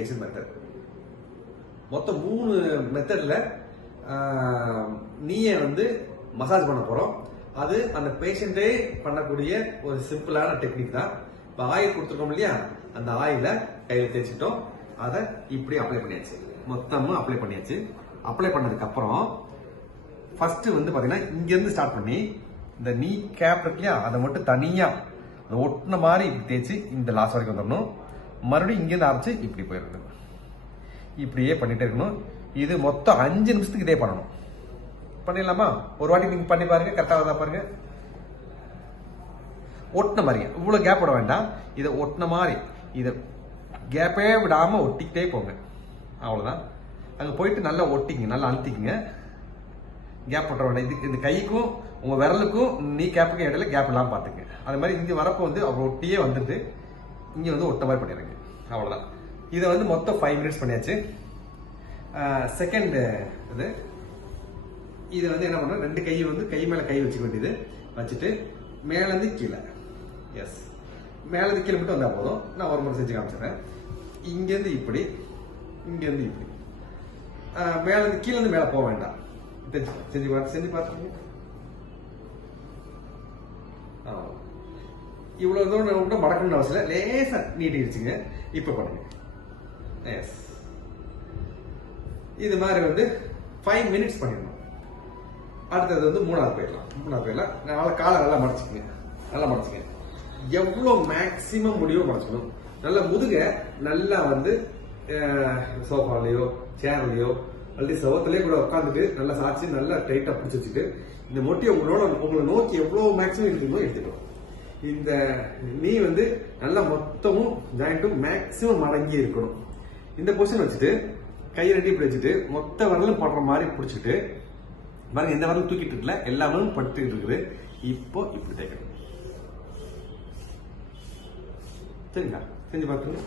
Application method. மொத்தம் 3 மெத்தட்ல நீயை வந்து மசாஜ் பண்ண போறோம். அது அந்த பேஷண்டே பண்ணக்கூடிய ஒரு சிம்பிளான டெக்னிக் தான். இப்போ ஆயில் கொடுத்துருக்கோம் இல்லையா, அந்த ஆயில கையில தேய்ச்சிட்டோம். அதை இப்படி அப்ளை பண்ணியாச்சு, மொத்தமும் அப்ளை பண்ணியாச்சு. அப்ளை பண்ணதுக்கு அப்புறம் ஃபர்ஸ்ட் வந்து பாத்தீங்கன்னா இங்க இருந்து ஸ்டார்ட் பண்ணி இந்த நீ கேப் இருக்கு இல்லையா, அதை மட்டும் தனியா ஒட்டின மாதிரி தேய்ச்சி இந்த லாஸ்ட் வரைக்கும் வந்துடணும். மறுபடியும் இங்க இருந்து ஆரம்பிச்சு இப்படி போயிடணும். இப்படியே பண்ணிட்டே இருக்கணும். இது மொத்தம் 5 நிமிஷத்துக்கு இதே பண்ணணும். பண்ணிடலாமா? ஒரு வாட்டி நீங்க பண்ணி பாருங்க, கரெக்டா வருதா பாருங்க. ஒட்டின மாதிரி, இவ்வளவு கேப் விட வேண்டாம். இதை ஒட்டின மாதிரி, இதை கேப்பே விடாம ஒட்டிக்கிட்டே போங்க. அவ்வளவுதான். அங்க போயிட்டு நல்லா ஒட்டிங்க, நல்லா அழுத்திக்குங்க. கேப் போட்ட வேண்டாம். இது இந்த கைக்கும் உங்க விரலுக்கும் நீ கேப்புக்கும் இடையில கேப் இல்லாம பாத்துங்க. அது மாதிரி இங்க வரப்போ வந்து அவர் ஒட்டியே வந்துட்டு இங்க வந்து ஒட்ட மாதிரி பண்ணிடுங்க. அவ்வளவுதான். இதை வந்து மொத்தம் 5 மினிட்ஸ் பண்ணியாச்சு. செகண்ட் இது இதை வந்து என்ன பண்ண, 2 கையை வந்து கை மேல கை வச்சுக்க வேண்டியது. வச்சுட்டு மேலேருந்து கீழே, எஸ், மேலேருந்து கீழே மட்டும் வந்தா போதும். நான் ஒரு முறை செஞ்சு காமிச்சிடுறேன். இங்கேருந்து இப்படி, இங்கேருந்து இப்படி, மேலேருந்து கீழே இருந்து மேலே போக வேண்டாம். செஞ்சு பார்த்துருக்கீங்க. இவ்வளவு தூரம் கூட மடக்கணும்னு அவசியம் இல்லை. லேசா நீட்டிடுச்சுங்க. இப்ப பண்ணுங்க. எஸ், இது மாதிரி வந்து 5 மினிட்ஸ் பண்ணிடணும். அடுத்தது வந்து 3வது போயிடலாம். நல்லா காலை நல்லா மடிச்சுங்க. எவ்வளவு மேக்சிமம் முடியும் மடிச்சுக்கணும். நல்லா முதுக நல்லா வந்து சோஃபாலையோ சேர்லையோ அல்லது செவத்துலயே கூட உட்காந்துட்டு நல்லா சாச்சு நல்லா டைட்டா பிடிச்சி வச்சுட்டு இந்த மொட்டியை உங்களை நோக்கி எவ்வளவு மேக்சிமம் எடுத்துக்கணும் எடுத்துக்கணும். இந்த நீ வந்து நல்லா மொத்தமும் ஜாயிண்ட்டும் மேக்சிமம் மடங்கி இருக்கணும். இந்த பொசிஷன் வச்சுட்டு கையை 2 இப்படி வச்சுட்டு மொத்த வரலும் படுற மாதிரி பிடிச்சிட்டு பாருங்க, எந்த வரலும் தூக்கிட்டு இருக்கல, எல்லாமே படுத்துக்கிட்டு இருக்குது. இப்போ இப்படி தேய்க்கணும். சரிங்களா? செஞ்சு பார்த்துங்க.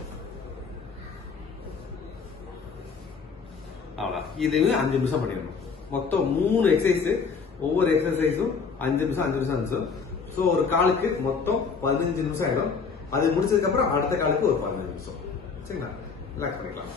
அவ்வளவுதான். இது 5 நிமிஷம் பண்ணிடணும். மொத்தம் 3 எக்ஸசைஸ். ஒவ்வொரு எக்ஸசைஸும் 5 நிமிஷம். ஸோ ஒரு காலுக்கு மொத்தம் 15 நிமிஷம் ஆயிடும். அது முடிச்சதுக்கு அப்புறம் அடுத்த காலுக்கு ஒரு 15 நிமிஷம். சரிங்களா? ரிலாக்ஸ் பண்ணிக்கலாம்.